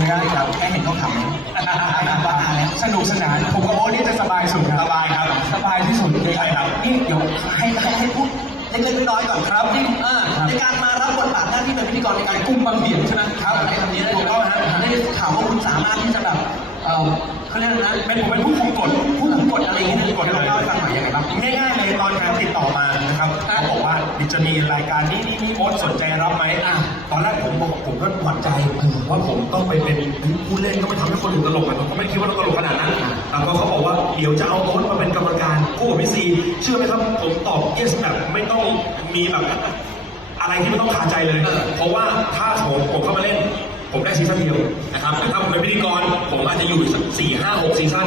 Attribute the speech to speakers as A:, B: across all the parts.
A: อนุญาตครับแค่เห็นเขาขำบ้าแล้ว
B: สนุกสนานผมกับโอ๊ตนี่จะสบายสุดครับ
A: สบายครับ
B: สบายที่สุดเลย
A: ใช่ครับนี่เดี๋ยวให้ให้ให้พูดเล็กๆน้อยๆก่อนครับนี่อ่าในการมารับบทบาทหน้าที่เป็นพิธีกรในการกุ้มบางเหียนใช่ไหมครับในคำนี้ได้ถูกต้องฮะได้ข่าวว่าคุณสามารถที่จะแบบเออเขาเรียกอะไรนะ
B: เป็นผมเป็นผู้คุมกฎ
A: ผู้คุมกฎอะไรอย่างเงี้ย
B: กฎ
A: ให้
B: เล
A: เรา
B: ย
A: เล่าให้ฟังหน่อยยังไงบ้าง
B: ง่ายๆเลยตอนการติดต่อมานะครับเขาบอกว่าเดี๋ยวจะมีรายการนี้นี่นี่โอ๊ตสนใจรับไหมอะตอนแรกผมบอกผม ก็หวั่นใจว่าผมต้องไปเป็นผู้เล่นต้องไปทำให้คนอื่นตลกอะผมก็ไม่คิดว่าเราตลกขนาดนั้นแต่พอเขาบอกว่าเดี๋ยวจะเอาโอ๊ตมาเป็นกรรมการคู่กับพี่ซีเชื่อไหมครับผมตอบ yes แบบไม่ต้องมีแบบอะไรที่มันต้องคาใจเลย เพราะว่าถ้าผมผมเข้ามาเล่น ผมได้ซีซั่นเดียวนะครับแต่ถ้าผมเป็นพิธีกรผมอาจจะอยู่สักสี่ห้าหกซีซั่น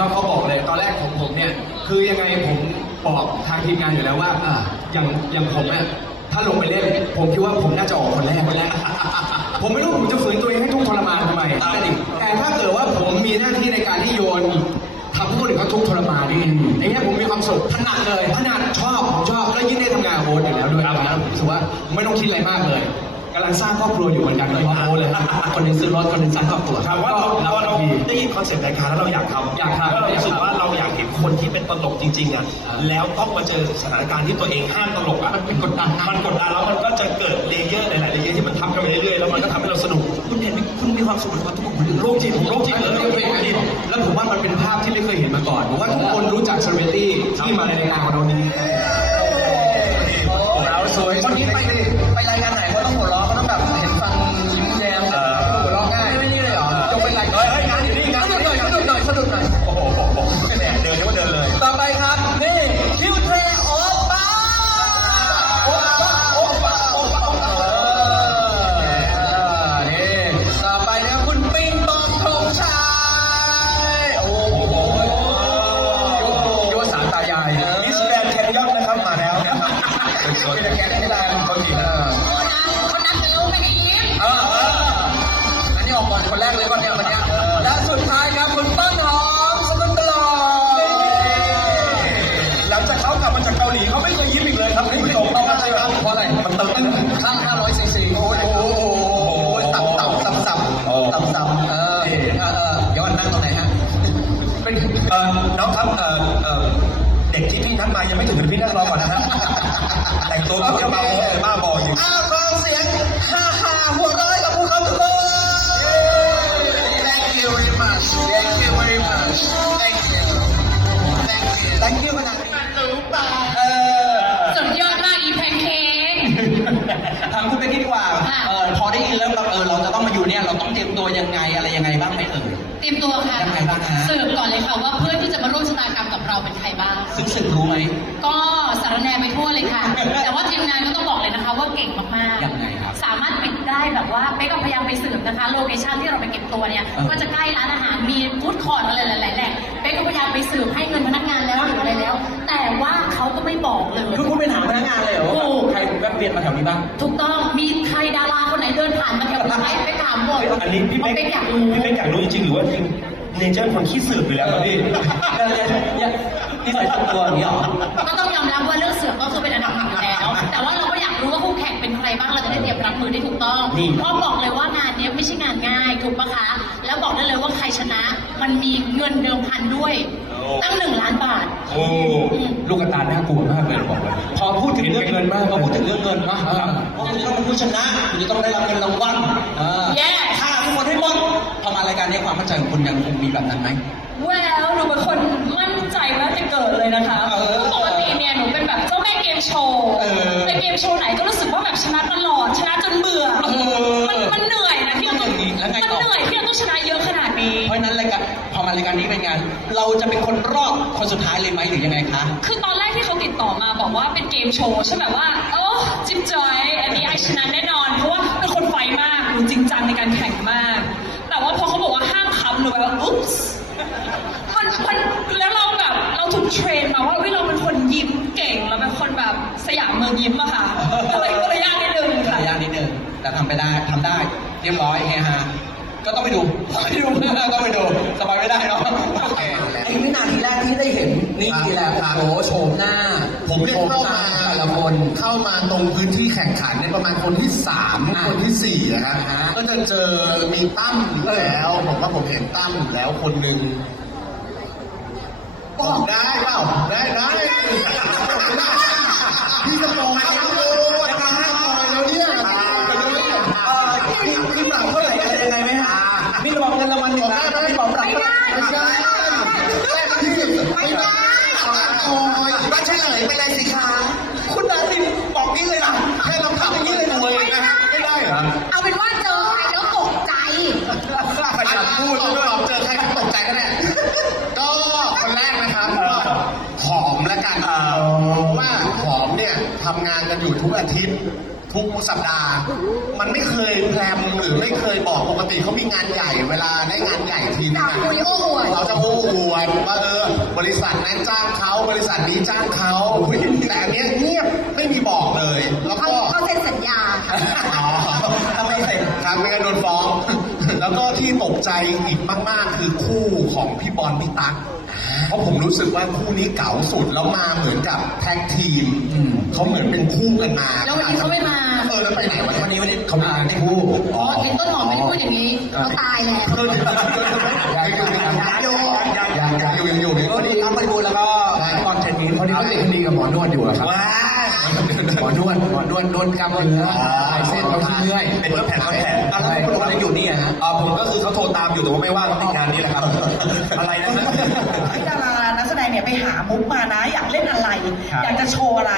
B: รับเพราะว่าเขาบอกเลย
C: ตอนแรกของผมเนี่ยคือยังไงผมบอกทางทีมงานอยู่แล้วว่าอ่าอย่างอย่างผมเนี่ยถ้าลงไปเล่นผมคิดว่าผมน่าจะออกคนแรกคนแรกผมไม่รู้ผมจะฝืนตัวเองให้ทุกข์ทรมานทำไมแต่ถ้าเกิดว่าผมมีหน้าที่ในการที่โยนทำให้คนอื่นเขาทุกข์ทรมานนี่อย่างเงี้ยผมมีความสุขถนัดเลยถนัดชอบผมชอบแล้วยิ่งได้ทำงานโอ๊ตอยู่แล้วด้วยแล้วผมรู้สึกว่าไม่ต้องคิดอะไรมากเลยำลังสร้างครอบครัวอยู่เหมือนกันเลยเพราะโอ๊ตเลยคนหนึงซื้อรถคนหนึงสร้างครอบครัว
B: ถามว่าเราเราเรา
C: ดี
B: ได้ยินคอนเซ็ปต์รายการแล้วเราอยากทำ
C: อยากทำ
B: แล้วเรารู้สึกว่าเราอยากเห็นคนที่เป็นตลกจริงๆอะ
C: อ่า
B: แล้วต้องมาเจอสถานการณ์ที่ตัวเองห้ามตลกอะมันกดดันมันกดดันแล้วมันก็จะเกิดเลเยอร์หลายๆเลเยอร์ที่มันทับกันไปเรื่อยๆแล้วมันก็ทำให้เราสนุก
A: คุณเห็นไหมคุณมีความสุขกับทุกคนคนอื่น
B: โรคจิตผมโรคจิตเลยโรคจิต
C: แล้วผมว่ามันเป็นภาพที่ไม่เคยเห็นมาก่อนผมว่าทุกคนรู้จักเซเลบริตี้ ยัง
A: ไม่
B: ถึงเดี๋ยวพี่นั่งรอก่อนนะฮะแต่งตัวแบบบ้าบอเลยบ้าบออยู่
A: อ้าวฟังเสียงฮ่าฮ่าหัวเร้อยกับพวกเขาทุกคน Thank you very much Thank you very much Thank you Thank you ขนาดนี้เออ
D: สุดยอดมากอีแพนเค้ก
A: ถามคุณไปคิดว่า
D: ค่ะ
A: เออพอได้ยินแล้วแบบเออเราจะต้องมาอยู่เนี่ยเราต้องเตรียมตัวยังไงอะไรยังไงบ้างไหมเอ่ย
D: เตรียมตัวค่ะ
A: ยังไงบ้างฮะ
D: สืบก่อนเลยค่ะว่าเพื่อน รบ้าง
A: ซึ่งสึกรู้ไหม
D: ก็สารแหนไปทั่วเลยค่ะ แต่ว่าทีมงานก็ต้องบอกเลยนะคะ ว่าเก่งมาก
A: ยังไงครับ
D: สามารถปิดได้แบบว่าเป๊กก็พยายามไปสืบนะคะ โลเคชั่นที่เราไปเก็บตัวเนี่ย
A: เออ
D: ก็จะใกล้ร้านอาหาร มีฟู้ดคอร์ทอะไรหลายๆแหล่งเป๊กก็พยายามไปสืบให้เงินพนักงานแล้วหรืออะไรแล้ว แต่ว่าเขาก็ไม่บอกเลย
A: คือคุณเป็นหาพนักงานเลยเหรอ
D: โอ้
A: ใครแวะเวียนมาแถวนี้บ้าง
D: ถูกต้อง มีใครดาราคนไหนเดินผ่านมาแถวนี้ไหมไปถามหมด
B: อันนี้พี่
D: เพราะ
B: เป๊ก
D: เป๊กอยากรู้
B: พี่เป๊กอยากรู้จริงๆหรือว่าจริงเนเจอร์คนขี้สืบอยู่แล้วครับพี่
A: นี่ใส่ตัวตัวอย่างนี้เหรอ
D: ก็ต้องยอมรับว่าเรื่องเสือกก็คือเป็นอันดับหนึ่งอยู่แล้ว แต่ว่าเราก็อยากรู้ว่าคู่แข่งเป็นใครบ้างเราจะได้เตรียมรับมือได้ถูกต้อง
A: นี่
D: เพราะบอกเลยว่างานเนี้ยไม่ใช่งานง่ายถูกปะคะ แล้วบอกได้เลยว่าใครชนะ มันมีเงินเดิมพันด้วยตั้งหนึ่งล้านบาท
B: โอ้
D: อืม
C: ลูกกระตาน่ากลัวมากเลยบอกเลยพอพูดถึงเรื่องเงินมาก
A: พอพูดถึงเรื่องเงิน
C: มาก
A: เพราะคุณจะต้องเป็นผู้ชนะคุณจะต้องได้รับเงินรางวัลเออ
D: แย่
A: ฆ่าทุกคนให้หมดพอมารายการนี้ความมั่นใจของคุณยังคงมีแบบนั้นไหม
E: แววหนูเป็นคนมั่นใจมา ม่เกมโชว์
A: เออ
E: เป็นเกมโชว์ไหนก็รู้สึกว่าแบบชนะตลอด ชนะจนเบื่อ
A: เออ
E: มันมันเหนื่อยนะที่เราต้อง
A: แล้วไง
E: มัน
A: ต่อ
E: เหนื่อยที่เราต้องชนะเยอะขนาดนี้
A: เพราะฉะนั้นรายการพอมารายการนี้เป็นงานเราจะเป็นคนรอบคนสุดท้ายเลยไหมหรือยังไงคะ
E: คือตอนแรกที่เขาติดต่อมาบอกว่าเป็นเกมโชว์ใช่ไหมว่าโอ้จิ๊บจอย อันนี้ไอชนะแน่นอน เพราะว่าเป็นคนไฟมากหนูจริงจังในการแข่งมาก แต่ว่าพอเขาบอกว่าห้ามคำหนูแบบอุ๊ปส์มันมันแล้วเราแบบเราถูกเทรน มเมืองยิ้มอะค่ะก็เลยก็เลยยากนิดนึงค่ะ
A: ยากนิดนึงแต่ทำไปได้ทำได้ เรียบร้อยเฮฮาก็ต้องไปดูต้องไปดูต้องไปดูสบายไม่ได้เนาะโอเคไอ้วินาทีแรกที่ได้เห็นนี่แหละโอ้โหโฉมหน้า
F: ผมเนี่ยเข้ามา
A: แต่ละคน
F: เข้ามาตรงพื้นที่แข่งขันในยประมาณคนที่สามคนที่สี่นะฮะ
A: อ่าฮะ
F: ก็จะเจอมีตั้มอยู่แล้วผมว่าผมเห็นตั้มอยู่แล้วคนหนึ่ง บอกได้เปล่าได้ได้พี่สปอยแล้วโอ้ยมาห้าปอยแล้วเนี่ย
A: เอ่อมีมีปรับเท่าไหร่อะไรยังไงไหมฮะมีระบอกเงินรางวัลหนึ่งล้านมีปรับปรับ
F: ไม่ได้ไม่ได้พี่ไม่ได้ปอยก็เฉลยไปเลยสิคะ
A: คุณดารินบอกนี้เลยนะ
F: อยู่ทุกอาทิตย์ ทุกสัปดาห์ มันไม่เคยแพรมหรือไม่เคยบอกปกติเขามีงานใหญ่ เวลาได้งานใหญ่ทีนึงอะ
D: จะคุยโอ้อวด
F: เราจะโอ้อวดว่าเออบริษัทนั้นจ้างเขาบริษัทนี้จ้างเขาแต่อันเนี้ยเงียบไม่มีบอกเลย แล้ว
D: เขา
F: ก็
D: เขาเซ็นสัญญาค่ะ
F: อ๋อทำไมเสร็จครับไม่งั้นโดนฟ้อง แล้วก็ที่ตกใจอีกมาก ๆ คือคู่ของพี่บอลพี่ตั๊ก เพราะผมรู้สึกว่าคู่นี้เก๋าสุดแล้วมาเหมือนกับแท็กทีมเขาเหมือนเป็นคู่กันมา
D: แล้ววันนี้เขาไม่มา
F: เออแล้วไปไหนวะ
A: วันนี้วันนี้เขามาในคู่
D: อ๋อเห็นต้นหอมไม่ได้พูดอย่างนี้เขาตายแล้ว
F: เออยังอยู่ยังอยู่ยังอยู่ยังอยู่ยังอยู่
A: ก็ดีครับมาดูแล้วก็ตอนเทนนิส
C: พอดีเขาติดคดีกับหมอนวดอยู่อะครับ
F: ว้า
C: หมอนวดหมอนวดโดนกล้ามเนื้อหลายเส้นแล้วเมื่อย
F: เป็นแผ่นแผ่น
A: แล้วคุณวันนี้อยู่นี่ฮะ
B: อ่าผมก็คือเขาโทรตามอยู่แต่ว่าไม่ว่างติดงานนี้แหละครับ อะไรนะ
G: อยากเล่นอะไร
B: ครับ
G: อยากจะโชว์อะไร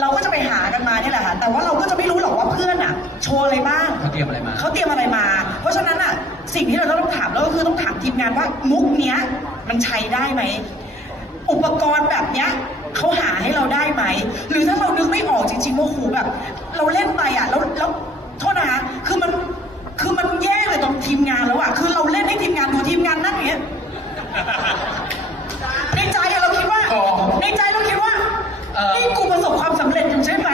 G: เราก็จะไปหากันมาเนี่ยแหละค่ะแต่ว่าเราก็จะไม่รู้หรอกว่าเพื่อนอะ โชว์อะไรบ้าง
A: เขาเตรียมอะไรมา
G: เขาเตรียมอะไรมา เพราะฉะนั้นอะสิ่งที่เราต้องถามเราก็คือต้องถามทีมงานว่ามุกเนี้ยมันใช้ได้ไหม อุปกรณ์แบบเนี้ยเขาหาให้เราได้ไหม หรือถ้าเรานึกไม่ออกจริงๆว่าโอ้โหแบบ เราเล่นไปอะแล้วแล้วโทษนะคะคือมันคือมันแย่เลยตรงทีมงานแล้วอะคือเราเล่นให้ทีมงานดูทีมงานนั่งอย่างเงี้ย ในใจเราคิดว่า นี่กูประสบความสำเร็จอยู่ใช่ไหม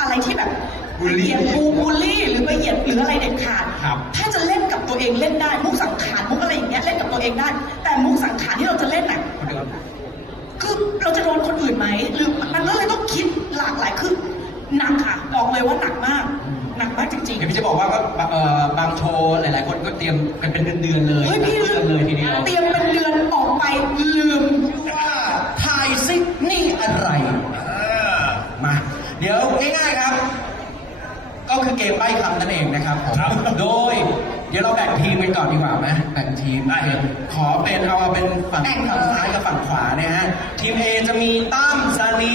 G: อะไรที่แบบบูลลี่ เหยียดบูบูลลี่หรือไปเหยียดหรืออะไรเด็ดขาด
A: ครับ
G: ถ้าจะเล่นกับตัวเองเล่นได้มุกสังขารมุกอะไรอย่างเงี้ยเล่นกับตัวเองได้ แต่มุกสังขารที่เราจะเล่นน่ะ คือเราจะโดนคนอื่นไหมหรือมันก็เลยต้องคิดหลากหลายคือหนักค่ะบอกเลยว่าหนักมาก หนักมากจริง
A: เดี๋ยวพี่จะบอกว่าก็เอ่อบางโชว์หลาย ๆ คนก็เตรียมกันเป็นเดือนๆเลย
G: ๆเฮ้ยพี่
A: เดือนเลยทีเดียว
G: เตรียมเป็นเดือนออกไปลืม
A: ว่าทายซินี่อะไรมา เดี๋ยวง่ายๆครับ ก็คือเกมใบ้คำนั่นเองนะครับผม
B: ครับ
A: โดย เดี๋ยวเราแบ่งทีมกันก่อนดีกว่าไหมแบ่งทีม
B: ได้ครับ
A: ขอเป็นเอาเป็นฝั่งฝั่งซ้ายกับฝั่งขวานะฮะทีม A จะมีตั้มซานี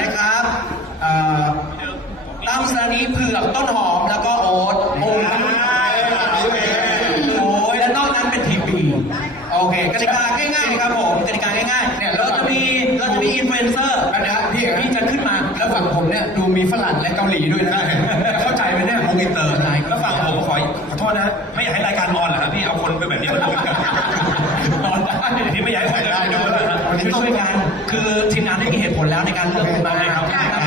A: นะครับเอ่อตั้มซานีเผือกต้นหอมแล้วก็โอ๊ตโอ้ยโอ้ยแล้วนอกนั้นเป็นทีม B โอเคกติกาง่ายๆนะครับผมกติกาง่ายๆเนี่ยเราจะมีเราจะมีอินฟลูเอนเซอร์นะพี่พี่จะขึ้นมาแล้ว ฝั่งผมเนี่ยดูมีฝรั่งและเกาหลีด้วยนะเข้าใจไหมเนี่ย
B: วงอินเตอร์แล้วฝั่งผมขอขอโทษนะ ไม่อยากให้รายการนอนเหรอครับพี่เอาคนไปแบบนี้มาดูกัน
A: นอนได้
B: พี่ไม่อยากให้ใครได้ดูเลยนะ
A: วันนี้ช่วยกันคือทีมงานได้มีเหตุผลแล้วในการเลือกคุณมาครับ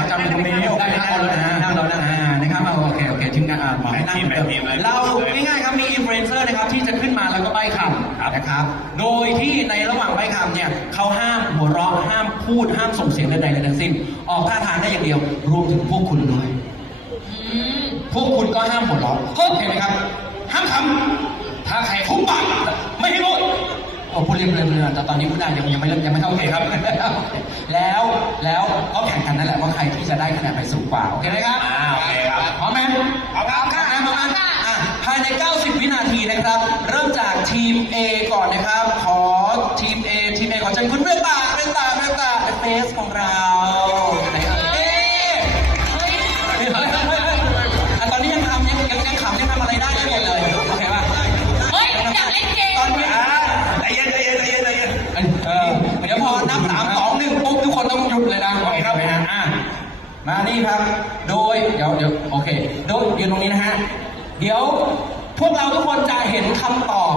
A: จำเป็นไม่ได้ได้นั่งแล้วนะนั่งแล้วนะอ่านะครับเอาโอเคโอเคทีมงานอ่าหมอนั่งเราง่ายๆครับมีอินฟลูเอนเซอร์นะครับที่จะขึ้นมาแล้วก็ใบ้คำ นะครับ โดยที่ในระหว่างใบ้คำเนี่ยเขาห้ามหัวเราะห้ามพูดห้ามส่งเสียงใดๆเลยทั้งสิ้น ออกท่าทางได้อย่างเดียว รวมถึงพวกคุณด้วย พวกคุณก็ห้ามหัวเราะเข้าใจไหมครับ ห้ามทำถ้าใครคุ้มปากไม่ให้พูดโอ้พูดเรียบเรียบแต่ตอนนี้พูดได้ยังยังไม่เริ่มยังไม่เข้าโอเคครับ แล้วแล้วก็แข่งกันนั่นแหละว่าใครที่จะได้คะแนนไปสูงกว่า โอเคไหมครับ
B: อ่าโอเคครับ
A: พร้อมไหมพร้อมครับพร้อมไหมอะภายใน 90 วินาทีนะครับเริ่มจาก ทีม A ก่อนนะครับ ขอทีม A ทีม A ขอเชิญคุณเมตตาเมตตาเมตตาเฟสของเราอยเฮ้ยเฮ้ยเอะตอนนี้ยังทำยังยังขำยังทำอะไรได้ยังไงเลยโอเคป่ะ
E: เฮ้ยอยากเล่นเกม
A: ตอนนี้
B: อะใจเย็นใจเย็นใจเย็นใจเย็น
A: เดี๋ยวพอนับสามสองนึ่งปุ๊บทุกคนต้องหยุดเลยนะโอเคครับอะมานี่ครับ โดยเดี๋ยวเดี๋ยวโอเคโดยยืนตรงนี้นะฮะเดี๋ยว พวกเราทุกคนจะเห็นคำตอบ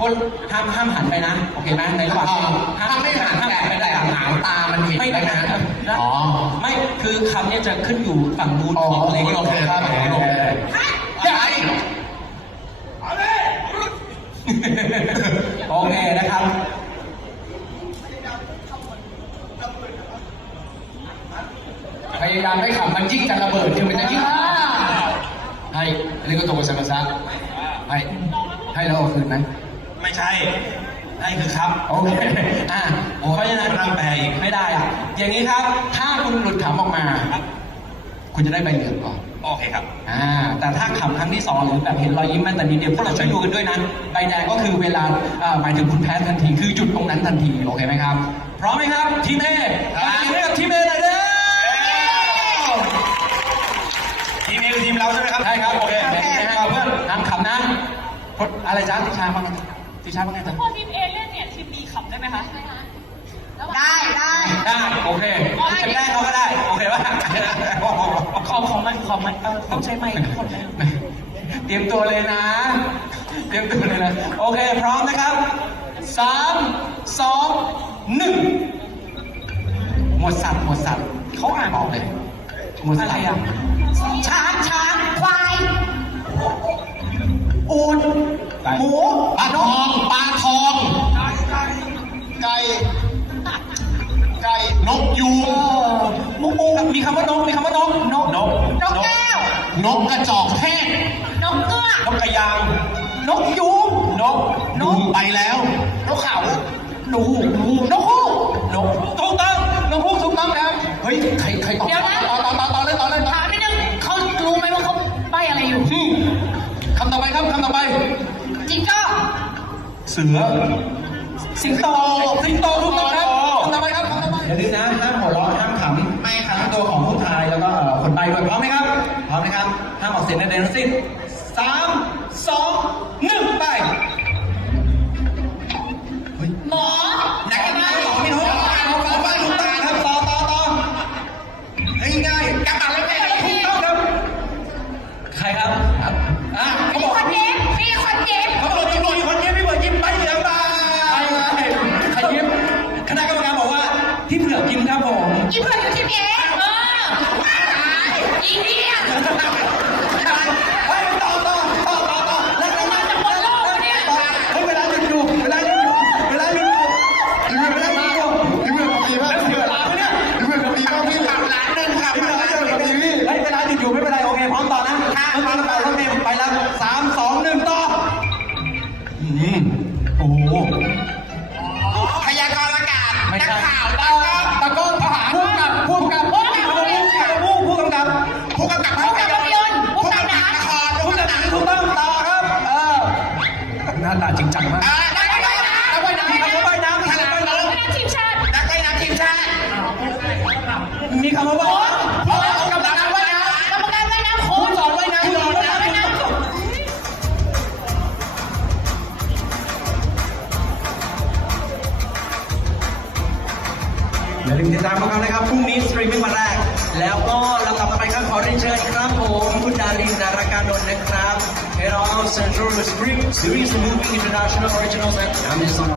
A: คนห้ามห้ามหันไปนะ โอเคไหมในระหว่างที่
F: ถ้าไม่หัน
A: ห้าม
F: แต่
A: หันไป
F: แต่
A: ได้
F: หางตามันเห็น
A: ไม่
F: ได้
A: ได้
F: นะ
A: นะ
F: อ๋อ
A: ไม่คือคำเนี้จะขึ้นอยู่ฝั่งนู้น
F: อ๋อ
A: ของอะไร
F: โอเคครับ
A: โอเค
F: ใหญ่
A: โอเคนะครับพยายามไม่ขำมันยิ่งจะระเบิดคือมันจะยิ่งให้อันนี้ก็ตรงกับสัมภาษณ์ ให้ให้แล้วเอาคืนไหม
B: ไม่ใช่นั่นคือครับ
A: โอเคอะเพราะฉะนั้น
B: ร่างแปลอีก
A: ไม่ได้อะอย่างนี้ครับ ถ้าคุณหลุดขำออกมา คุณจะได้ใบเหลืองก่อน
B: โอเคครับ
A: อ่า แต่ถ้าขำครั้งที่สองหรือแบบเห็นรอยยิ้มแม้แต่นิดเดียวพวกเราช่วยดูกันด้วยนะ ใบแดงก็คือเวลาอ่าหมายถึงคุณแพ้ทันที คือหยุดตรงนั้นทันที โอเคไหมครับ พร้อมไหมครับ ทีมเอทีมเอกับทีมเอเลยเด้อ
B: ทีมเอคือทีมเราใช่ไหมครับ
A: ใช่ครับ โอเค พดอะไรจ้าติชาบ้างติชาบ้างไงจ๊ะ
E: พอทีมเอเล่นเนี่ยทีมบีขำได้ไหมคะ
G: ได้ได้
A: ได้โอเคจะได้เขาก็ได้โอเคป่ะ
E: ขอของมันขอมันเออต้องใช้ไมค์ทุกคนเลย
A: เตรียมตัวเลยนะ เตรียมตัวเลยนะโอเค พร้อมนะครับสามสองหนึ่งหมดสัตว์หมดสัตว์เขาอ่านออกเลยหมดสัตว์อะไรอะ
G: ช้างช้างควาย อูนหมู
F: ปลาทองปลาทอง ไก่ ไก่นกยูง
A: มูมูมีคำว่านกมีคำว่านกนกนก
G: นกแก้ว น
F: กกระจอกเทศ
G: นกเงือก
A: นกกระยาง
G: นกยูง
A: นก
F: นกไปแล้ว
G: นกเขา
A: หนูหนูนก เสือ สิงโต สิงโตถูกต้องครับคำต่อไปครับอย่าลืมนะห้ามหัวเราะห้ามขำไม่ขังตัวของผู้ชายแล้วก็คนไปด้วยพร้อมไหมครับ พร้อมนะครับห้ามออกเสียงใดๆทั้งสิ้นสามสอง
D: มี
A: คำ
F: ว่าว่ายน้ำผู้กำกับนักว่ายน้ำ
D: กรรมการว่ายน้ำโค้ชสอนว่ายน้ำสอนว่ายน้ำ
A: อย่าลืมติดตามพวกเรานะครับพรุ่งนี้สตรีมมิ่งวันแรก แล้วก็ลำดับต่อไปครับขอเรียนเชิญครับผมคุณดารินดารากานนท์นะครับ Head of Central Script Series Movie International Originals and Amazon